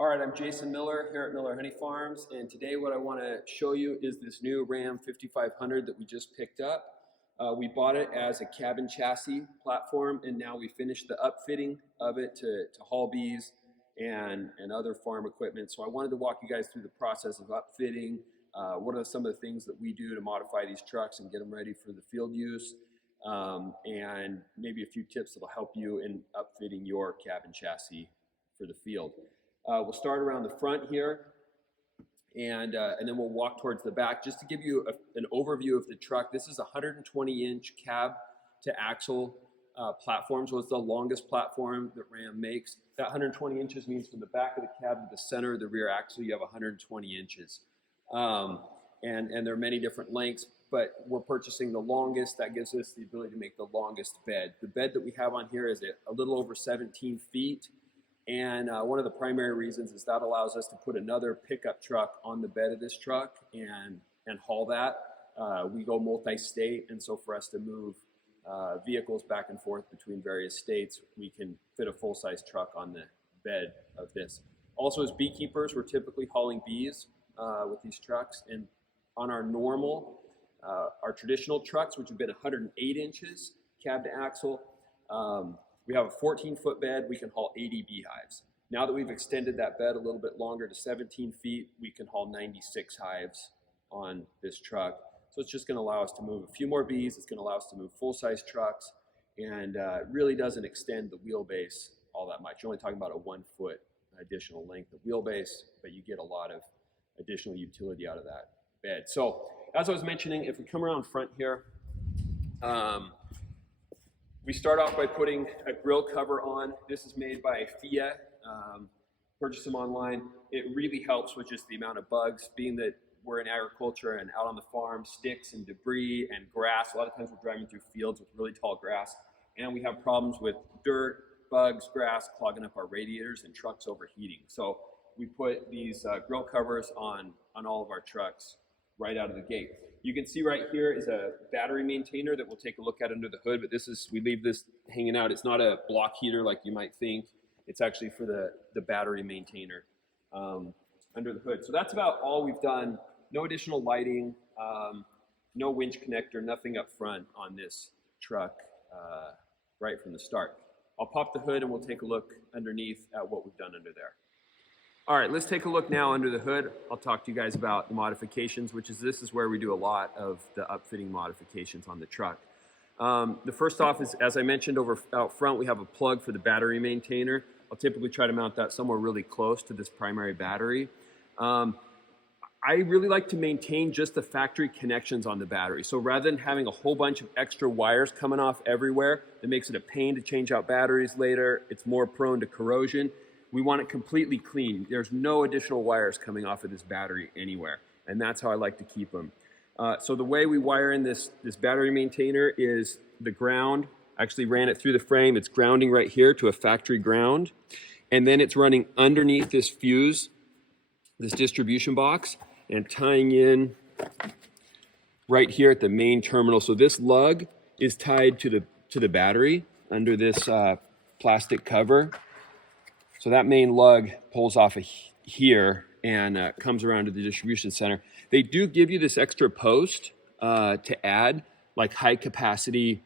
All right, I'm Jason Miller here at Miller Honey Farms, and today what I want to show you is this new Ram 5500 that we just picked up. We bought it as a cabin chassis platform, and now we finished the upfitting of it to haul bees and other farm equipment. So I wanted to walk you guys through the process of upfitting. What are some of the things that we do to modify these trucks and get them ready for the field use, and maybe a few tips that'll help you in upfitting your cabin chassis for the field. We'll start around the front here, and then we'll walk towards the back. Just to give you an overview of the truck, this is a 120-inch cab to axle platform, so it's the longest platform that Ram makes. That 120 inches means from the back of the cab to the center of the rear axle, you have 120 inches. And there are many different lengths, but we're purchasing the longest. That gives us the ability to make the longest bed. The bed that we have on here is a little over 17 feet. And one of the primary reasons is that allows us to put another pickup truck on the bed of this truck and haul that. We go multi-state, and so for us to move vehicles back and forth between various states, we can fit a full-size truck on the bed of this. Also, as beekeepers, we're typically hauling bees with these trucks, and on our normal, our traditional trucks, which have been 108 inches cab to axle, we have a 14-foot bed. We can haul 80 beehives. Now that we've extended that bed a little bit longer to 17 feet, we can haul 96 hives on this truck. So it's just going to allow us to move a few more bees. It's going to allow us to move full-size trucks, and it really doesn't extend the wheelbase all that much. You're only talking about a 1-foot additional length of wheelbase, but you get a lot of additional utility out of that bed. So as I was mentioning, if we come around front here, we start off by putting a grill cover on. This is made by FIA. Purchase them online. It really helps with just the amount of bugs, being that we're in agriculture and out on the farm, sticks and debris and grass. A lot of times we're driving through fields with really tall grass, and we have problems with dirt, bugs, grass clogging up our radiators and trucks overheating. So we put these grill covers on all of our trucks right out of the gate. You can see right here is a battery maintainer that we'll take a look at under the hood, but we leave this hanging out. It's not a block heater like you might think. It's actually for the battery maintainer under the hood. So that's about all we've done. No additional lighting, no winch connector, nothing up front on this truck right from the start. I'll pop the hood and we'll take a look underneath at what we've done under there. All right, let's take a look now under the hood. I'll talk to you guys about the modifications, this is where we do a lot of the upfitting modifications on the truck. The first off is, as I mentioned, out front, we have a plug for the battery maintainer. I'll typically try to mount that somewhere really close to this primary battery. I really like to maintain just the factory connections on the battery. So rather than having a whole bunch of extra wires coming off everywhere, that makes it a pain to change out batteries later. It's more prone to corrosion. We want it completely clean. There's no additional wires coming off of this battery anywhere, and that's how I like to keep them. So the way we wire in this battery maintainer is the ground. Actually ran it through the frame. It's grounding right here to a factory ground, and then it's running underneath this fuse, this distribution box, and tying in right here at the main terminal. So this lug is tied to the battery under this plastic cover. So that main lug pulls off of here and comes around to the distribution center. They do give you this extra post to add, like high capacity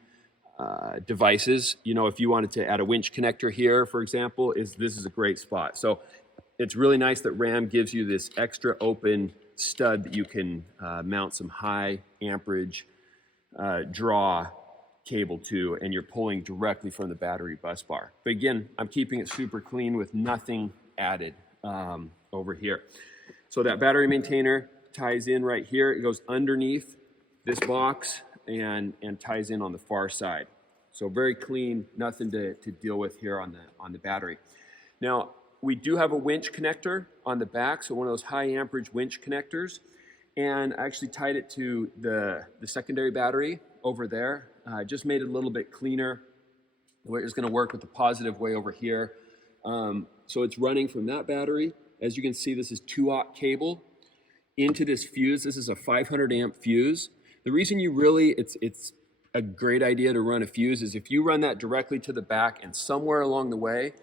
devices. You know, if you wanted to add a winch connector here, for example, this is a great spot. So it's really nice that Ram gives you this extra open stud that you can mount some high amperage draw cable to, and you're pulling directly from the battery bus bar. But again, I'm keeping it super clean with nothing added over here. So that battery maintainer ties in right here. It goes underneath this box and ties in on the far side. So very clean, nothing to deal with here on the battery. Now, we do have a winch connector on the back, so one of those high amperage winch connectors, and I actually tied it to the secondary battery over there. Just made it a little bit cleaner. It's going to work with the positive way over here. So it's running from that battery. As you can see, this is 2-aught cable into this fuse. This is a 500 amp fuse. The reason it's a great idea to run a fuse is if you run that directly to the back and somewhere along the way,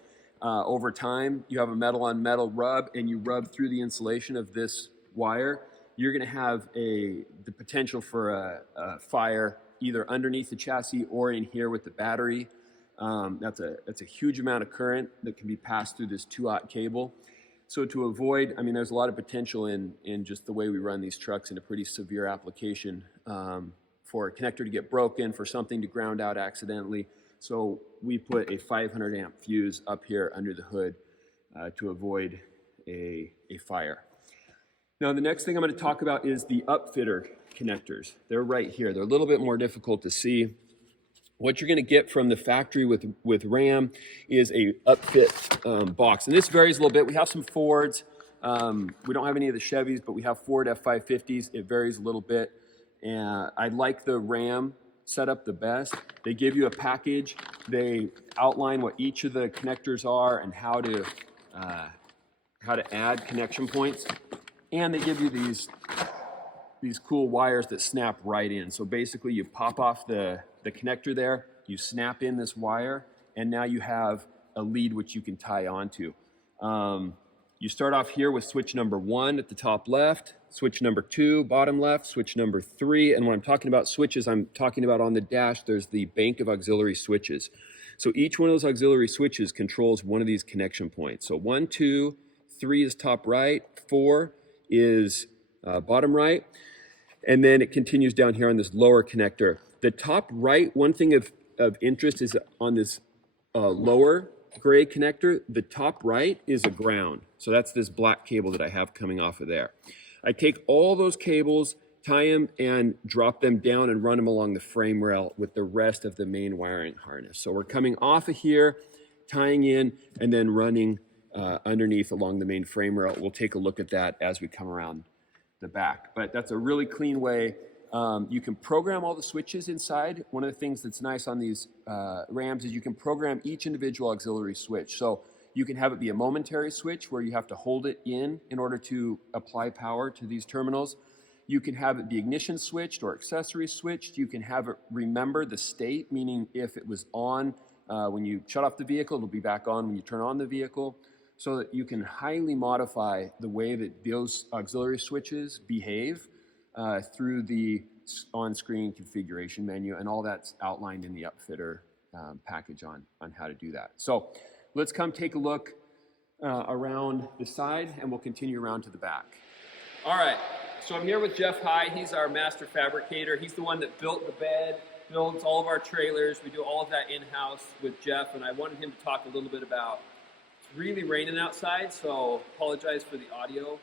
over time, you have a metal on metal rub and you rub through the insulation of this wire, you're going to have the potential for a fire either underneath the chassis or in here with the battery. That's a huge amount of current that can be passed through this 2-aught cable. So to avoid, I mean, there's a lot of potential in just the way we run these trucks in a pretty severe application for a connector to get broken, for something to ground out accidentally. So we put a 500 amp fuse up here under the hood to avoid a fire. Now the next thing I'm going to talk about is the upfitter connectors. They're right here. They're a little bit more difficult to see. What you're going to get from the factory with Ram is a upfit box. And this varies a little bit. We have some Fords. We don't have any of the Chevys, but we have Ford F550s. It varies a little bit. And I like the Ram setup the best. They give you a package. They outline what each of the connectors are and how to add connection points. And they give you these cool wires that snap right in. So basically you pop off the connector there, you snap in this wire, and now you have a lead which you can tie onto. You start off here with switch number 1 at the top left, switch number 2, bottom left, switch number 3, and when I'm talking about switches, I'm talking about on the dash, there's the bank of auxiliary switches. So each one of those auxiliary switches controls one of these connection points. So 1, 2, 3 is top right, 4 is bottom right, and then it continues down here on this lower connector. The top right, one thing of interest is on this lower gray connector, the top right is a ground. So that's this black cable that I have coming off of there. I take all those cables, tie them and drop them down and run them along the frame rail with the rest of the main wiring harness. So we're coming off of here, tying in, and then running underneath along the main frame rail. We'll take a look at that as we come around the back. But that's a really clean way. You can program all the switches inside. One of the things that's nice on these Rams is you can program each individual auxiliary switch. So you can have it be a momentary switch where you have to hold it in order to apply power to these terminals. You can have it be ignition switched or accessory switched. You can have it remember the state, meaning if it was on when you shut off the vehicle, it'll be back on when you turn on the vehicle, so that you can highly modify the way that those auxiliary switches behave through the on-screen configuration menu, and all that's outlined in the Upfitter package on how to do that. So let's come take a look around the side, and we'll continue around to the back. All right, so I'm here with Jeff High. He's our master fabricator. He's the one that built the bed, builds all of our trailers. We do all of that in-house with Jeff, and I wanted him to talk a little bit about, it's really raining outside, so apologize for the audio.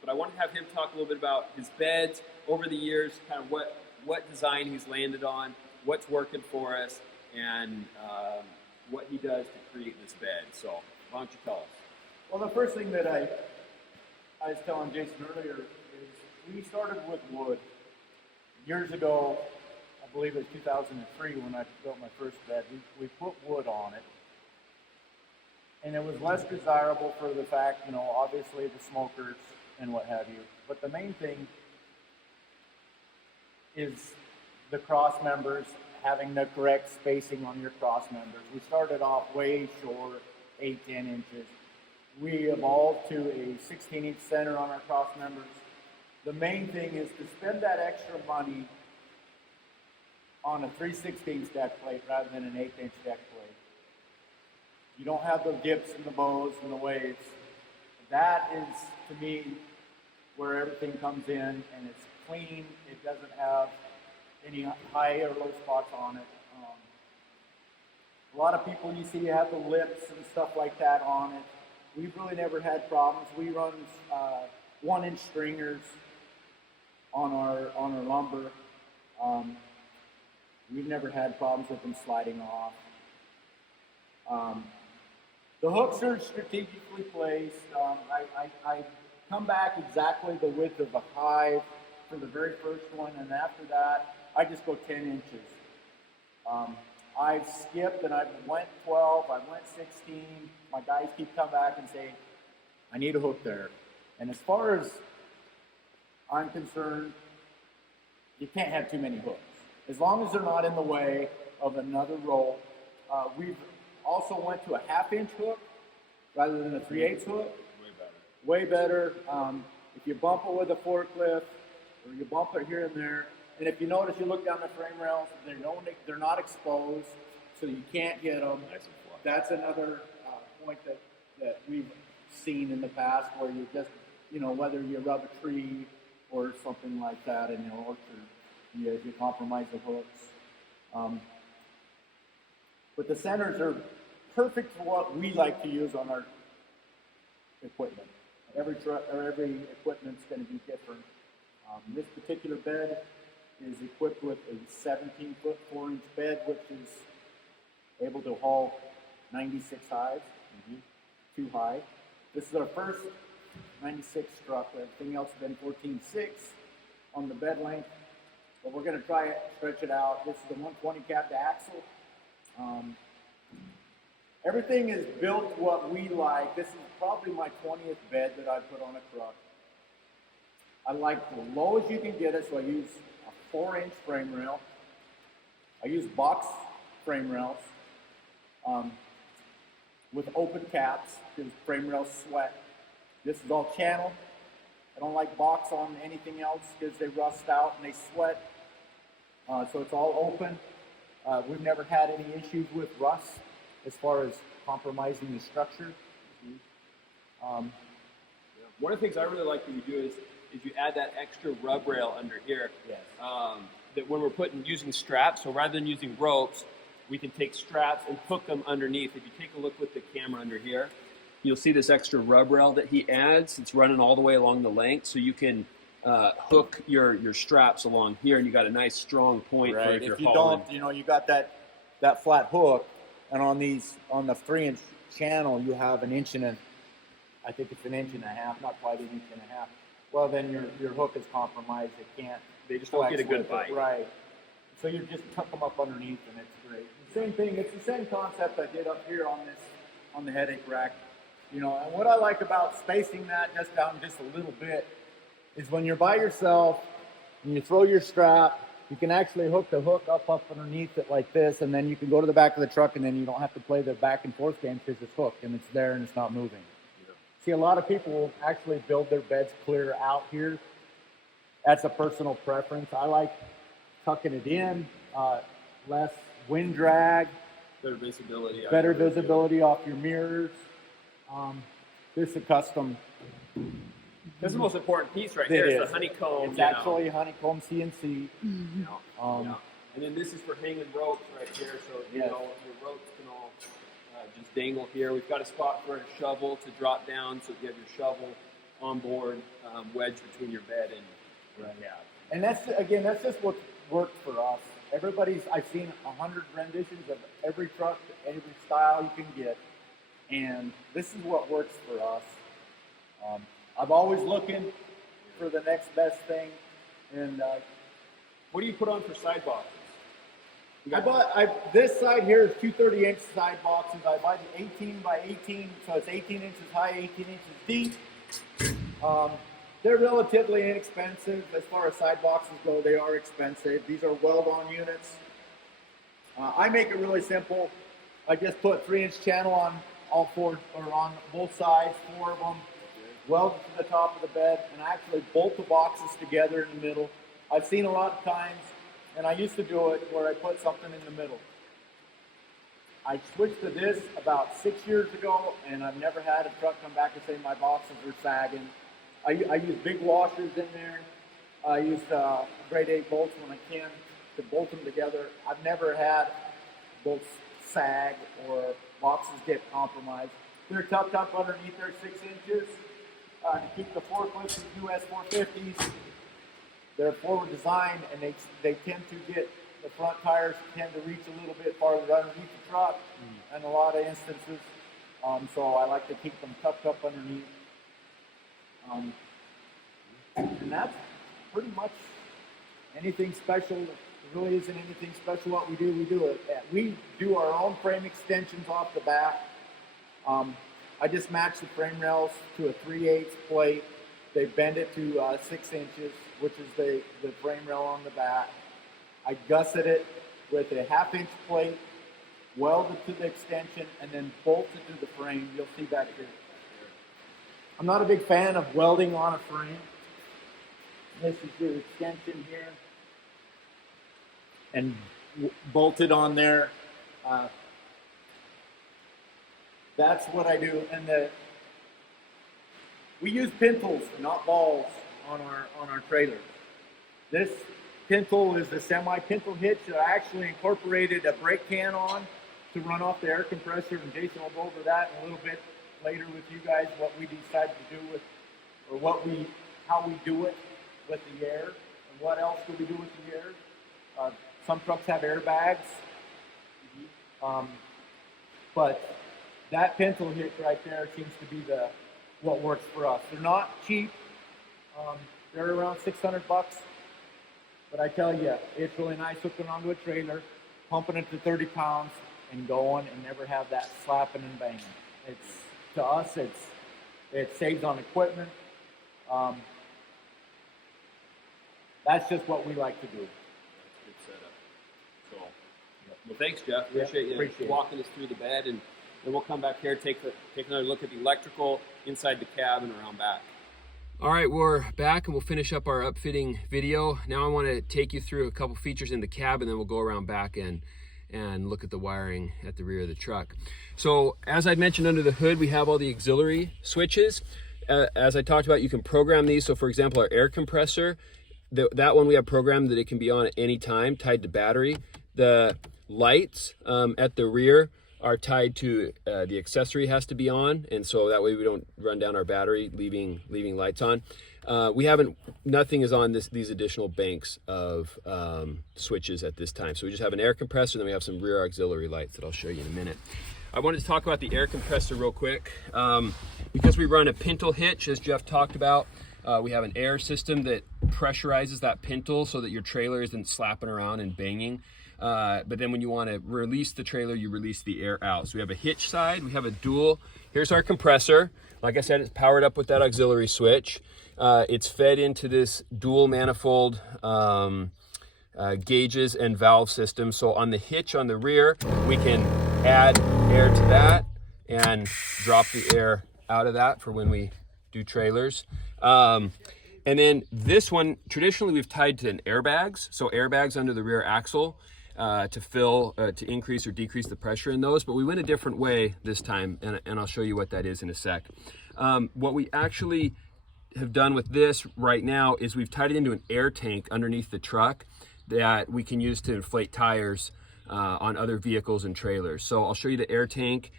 But I want to have him talk a little bit about his beds over the years, kind of what design he's landed on, what's working for us, and what he does to create this bed. So why don't you tell us? Well, the first thing that I was telling Jason earlier is we started with wood. Years ago, I believe it was 2003 when I built my first bed, we put wood on it. And it was less desirable for the fact, you know, obviously the smokers and what have you. But the main thing is the cross members, having the correct spacing on your cross members. We started off way short, 8, 10 inches. We evolved to a 16-inch center on our cross members. The main thing is to spend that extra money on a 3/16 deck plate rather than an 8-inch deck plate. You don't have the dips and the bows and the waves. That is, to me, where everything comes in, and it's clean. It doesn't have any high or low spots on it. A lot of people you see have the lips and stuff like that on it. We've really never had problems. We run 1-inch stringers on our lumber. We've never had problems with them sliding off. The hooks are strategically placed. I come back exactly the width of the hive for the very first one, and after that, I just go 10 inches. I've skipped and I went 12, I went 16. My guys keep coming back and saying, I need a hook there. And as far as I'm concerned, you can't have too many hooks. As long as they're not in the way of another roll. We've also went to a 1/2-inch hook rather than the 3/8 hook. Way better. Way better. If you bump it with a forklift, or you bump it here and there, and if you notice, you look down the frame rails, they're not exposed, so you can't get them. Nice and flush. That's another point that we've seen in the past, where you just, whether you rub a tree or something like that in your orchard, you compromise the hooks. But the centers are perfect for what we like to use on our equipment. Every equipment's going to be different. This particular bed is equipped with a 17-foot 4-inch bed, which is able to haul 96 hives, too high. This is our first 96 truck. Everything else has been 14.6 on the bed length, but we're going to try it, stretch it out. This is the 120 cab to axle. Everything is built what we like. This is probably my 20th bed that I put on a truck. I like the low as you can get it, so I use a 4-inch frame rail. I use box frame rails with open caps because frame rails sweat. This is all channel. I don't like box on anything else because they rust out and they sweat. So it's all open. We've never had any issues with rust as far as compromising the structure. One of the things I really like that you do is you add that extra rub rail under here. Yes. That when we're using straps, so rather than using ropes, we can take straps and hook them underneath. If you take a look with the camera under here, you'll see this extra rub rail that he adds. It's running all the way along the length, so you can hook your straps along here, and you got a nice strong point for if you're hauling. Don't, you got that flat hook, and on the 3-inch channel, you have an inch and I think it's an inch and a half, not quite an inch and a half. Well, then your hook is compromised. It can't. They just don't get a good bite. Right. So you just tuck them up underneath, and it's great. Same thing. It's the same concept I did up here on the headache rack. And what I like about spacing that just down just a little bit is when you're by yourself and you throw your strap, you can actually hook the hook up underneath it like this, and then you can go to the back of the truck, and then you don't have to play the back and forth game because it's hooked and it's there and it's not moving. Yeah. See, a lot of people will actually build their beds clear out here. That's a personal preference. I like tucking it in, less wind drag, Better visibility off your mirrors. This is a custom. This is the most important piece right here. It's the honeycomb. It's actually honeycomb CNC. And then this is for hanging ropes right here, so your ropes can all just dangle here. We've got a spot for a shovel to drop down, so you have your shovel on board, wedged between your bed and cab. And that's just what worked for us. I've seen 100 renditions of every truck, every style you can get, and this is what works for us. I'm always looking for the next best thing. And what do you put on for side boxes? This side here is 230-inch side boxes. I buy the 18 by 18, so it's 18 inches high, 18 inches deep. They're relatively inexpensive as far as side boxes go. They are expensive. These are weld-on units. I make it really simple. I just put 3-inch channel on all four, or on both sides, 4 of them. Weld it to the top of the bed, and I actually bolt the boxes together in the middle. I've seen a lot of times, and I used to do it where I put something in the middle. I switched to this about 6 years ago, and I've never had a truck come back and say my boxes are sagging. I use big washers in there. I use grade 8 bolts when I can to bolt them together. I've never had bolts sag or boxes get compromised. They're tucked up underneath there 6 inches. To keep the forklifts and US 450s, they're forward designed, and they tend to get, the front tires tend to reach a little bit farther underneath the truck in a lot of instances. So I like to keep them tucked up underneath. And that's pretty much anything special. There really isn't anything special what we do. We do our own frame extensions off the bat. I just match the frame rails to a 3/8 plate. They bend it to 6 inches, which is the frame rail on the back. I gusset it with a 1/2 inch plate welded to the extension, and then bolted to the frame. You'll see that here. I'm not a big fan of welding on a frame. This is your extension here, and bolted on there. That's what I do. And we use pintles, not balls, on our trailer. This pintle is a semi-pintle hitch that I actually incorporated a brake can on to run off the air compressor, and Jason will go over that in a little bit later with you guys, what we decide to do with, or how we do it with the air, and what else do we do with the air. Some trucks have airbags, but that pintle hitch right there seems to be what works for us. They're not cheap. They're around $600, but I tell you, it's really nice hooking onto a trailer, pumping it to 30 pounds, and going, and never have that slapping and banging. To us, it saves on equipment. That's just what we like to do. That's a good setup. So, well, thanks, Jeff. Appreciate you walking us through the bed, and we'll come back here, take another look at the electrical inside the cab and around back. All right, we're back and we'll finish up our upfitting video. Now I want to take you through a couple features in the cab, and then we'll go around back and look at the wiring at the rear of the truck. So as I mentioned, under the hood, we have all the auxiliary switches. As I talked about, you can program these. So for example, our air compressor, that one we have programmed that it can be on at any time, tied to battery. The lights at the rear are tied to the accessory has to be on, and so that way we don't run down our battery leaving lights on. Nothing is on these additional banks of switches at this time. So we just have an air compressor, and then we have some rear auxiliary lights that I'll show you in a minute. I wanted to talk about the air compressor real quick. Because we run a pintle hitch, as Jeff talked about, we have an air system that pressurizes that pintle so that your trailer isn't slapping around and banging. But then when you want to release the trailer, you release the air out. So we have a hitch side, we have a dual. Here's our compressor. Like I said, it's powered up with that auxiliary switch. It's fed into this dual manifold gauges and valve system. So on the hitch on the rear, we can add air to that and drop the air out of that for when we do trailers. And then this one, traditionally we've tied to airbags. So airbags under the rear axle. To increase or decrease the pressure in those, but we went a different way this time, and I'll show you what that is in a sec. What we actually have done with this right now is we've tied it into an air tank underneath the truck that we can use to inflate tires on other vehicles and trailers. So I'll show you the air tank,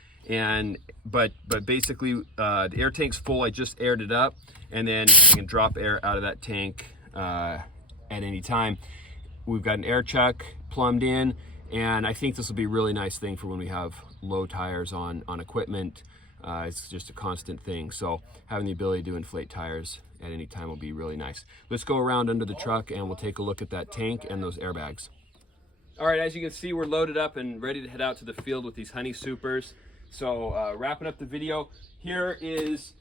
but basically the air tank's full. I just aired it up, and then you can drop air out of that tank at any time. We've got an air chuck plumbed in, and I think this will be a really nice thing for when we have low tires on equipment. It's just a constant thing, so having the ability to inflate tires at any time will be really nice. Let's go around under the truck and we'll take a look at that tank and those airbags. All right, as you can see, we're loaded up and ready to head out to the field with these Honey Supers. So wrapping up the video, here is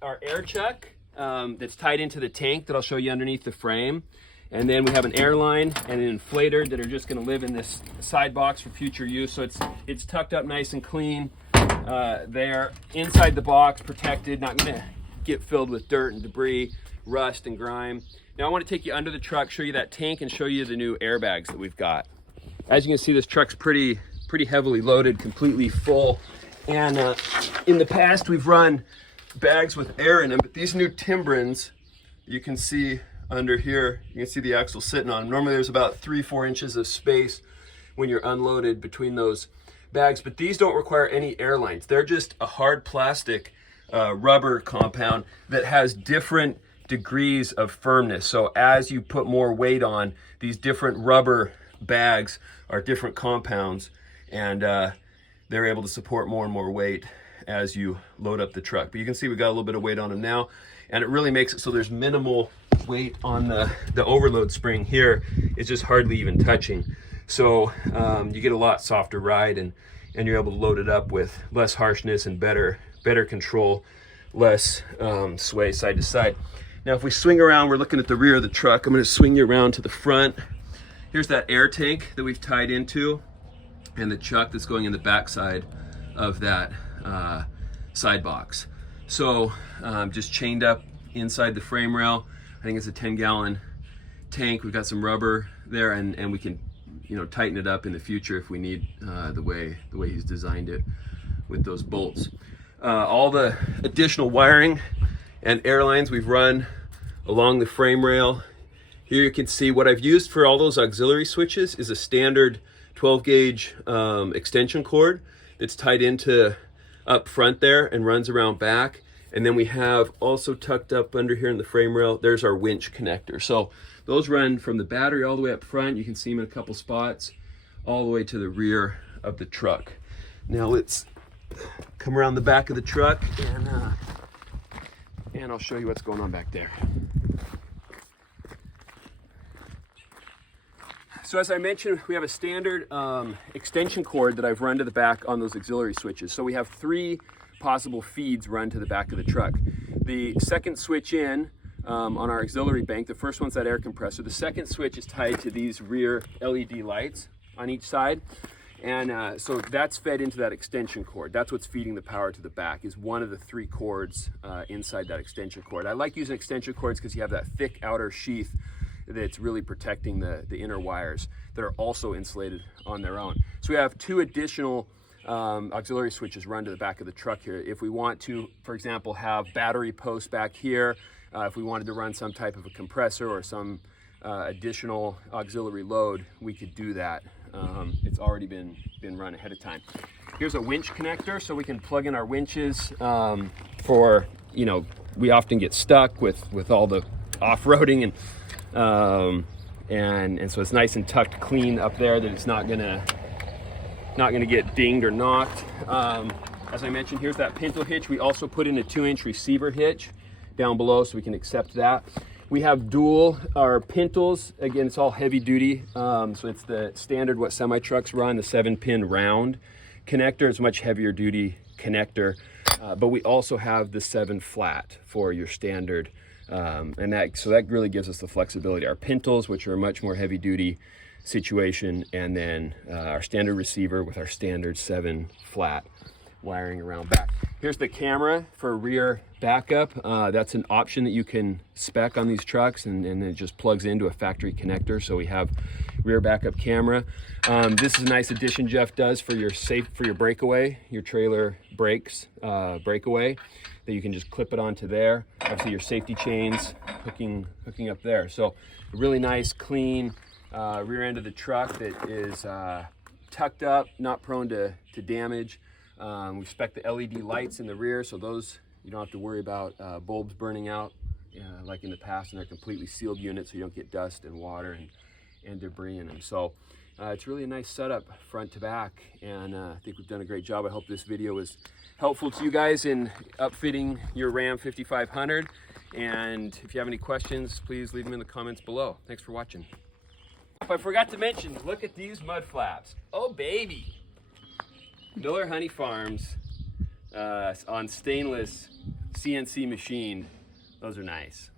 our air chuck that's tied into the tank that I'll show you underneath the frame. And then we have an airline and an inflator that are just going to live in this side box for future use. So it's tucked up nice and clean. They're inside the box, protected, not going to get filled with dirt and debris, rust and grime. Now I want to take you under the truck, show you that tank, and show you the new airbags that we've got. As you can see, this truck's pretty heavily loaded, completely full. And in the past, we've run bags with air in them, but these new Timbrins, you can see under here, you can see the axle sitting on them. Normally there's about 3-4 inches of space when you're unloaded between those bags, but these don't require any air lines. They're just a hard plastic rubber compound that has different degrees of firmness. So as you put more weight on, these different rubber bags are different compounds, and they're able to support more and more weight as you load up the truck. But you can see we got a little bit of weight on them now, and it really makes it so there's minimal weight on the overload spring here. It's just hardly even touching. So you get a lot softer ride, and you're able to load it up with less harshness and better control, less sway side to side. Now if we swing around, we're looking at the rear of the truck. I'm going to swing you around to the front. Here's that air tank that we've tied into. and the chuck that's going in the backside of that side box. So just chained up inside the frame rail. I think it's a 10-gallon tank. We've got some rubber there, and we can, you know, tighten it up in the future if we need, the way he's designed it with those bolts. All the additional wiring and air lines we've run along the frame rail. Here you can see what I've used for all those auxiliary switches is a standard 12 gauge extension cord that's tied into up front there and runs around back. And then we have also tucked up under here in the frame rail, there's our winch connector. So those run from the battery all the way up front. You can see them in a couple spots, all the way to the rear of the truck. Now let's come around the back of the truck and I'll show you what's going on back there. So as I mentioned, we have a standard extension cord that I've run to the back on those auxiliary switches. So we have 3 possible feeds run to the back of the truck. The second switch in on our auxiliary bank, the first one's that air compressor. The second switch is tied to these rear LED lights on each side. And so that's fed into that extension cord. That's what's feeding the power to the back, is one of the 3 cords inside that extension cord. I like using extension cords because you have that thick outer sheath that's really protecting the inner wires that are also insulated on their own. So we have 2 additional auxiliary switches run to the back of the truck here. If we want to, for example, have battery posts back here, if we wanted to run some type of a compressor or some additional auxiliary load, we could do that. It's already been run ahead of time. Here's a winch connector, so we can plug in our winches for, you know, we often get stuck with all the off-roading and so it's nice and tucked clean up there that it's not gonna get dinged or knocked. As I mentioned, here's that pintle hitch. We also put in a 2-inch receiver hitch down below so we can accept that. We have dual our pintles. Again, it's all heavy duty. So it's the standard what semi trucks run, the 7-pin round connector. It's a much heavier duty connector. But we also have the 7 flat for your standard. And that really gives us the flexibility. Our pintles, which are a much more heavy duty situation, and then our standard receiver with our standard 7 flat wiring around back. Here's the camera for rear backup. That's an option that you can spec on these trucks, and it just plugs into a factory connector. So we have rear backup camera. This is a nice addition Jeff does for your breakaway, your trailer brakes breakaway, that you can just clip it onto there. Obviously your safety chains hooking up there. So a really nice, clean rear end of the truck that is tucked up, not prone to damage. We spec the LED lights in the rear, so those you don't have to worry about bulbs burning out like in the past, and they're completely sealed units so you don't get dust and water and debris in them. So it's really a nice setup front to back, and I think we've done a great job. I hope this video was helpful to you guys in upfitting your Ram 5500, and if you have any questions, please leave them in the comments below. Thanks for watching. I forgot to mention, look at these mud flaps. Oh baby! Miller Honey Farms on stainless CNC machine. Those are nice.